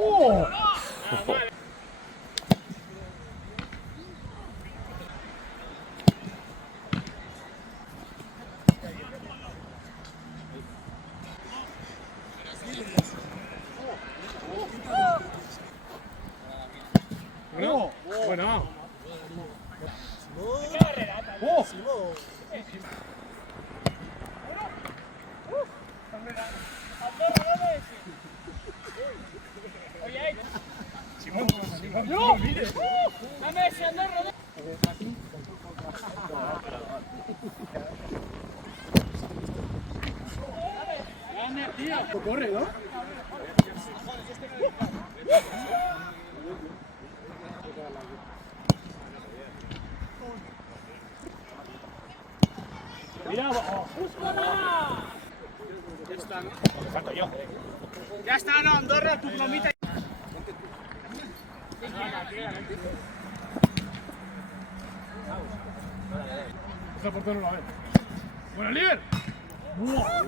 Buena. Simón, no olvides. Dame ese andar, Corre, ¿no? Mira, ya está, ¿no? Falto yo. Ya está, no, Andorra, tu plomita. Esa portero no la ve. ¡Buena, líder! ¡Buah!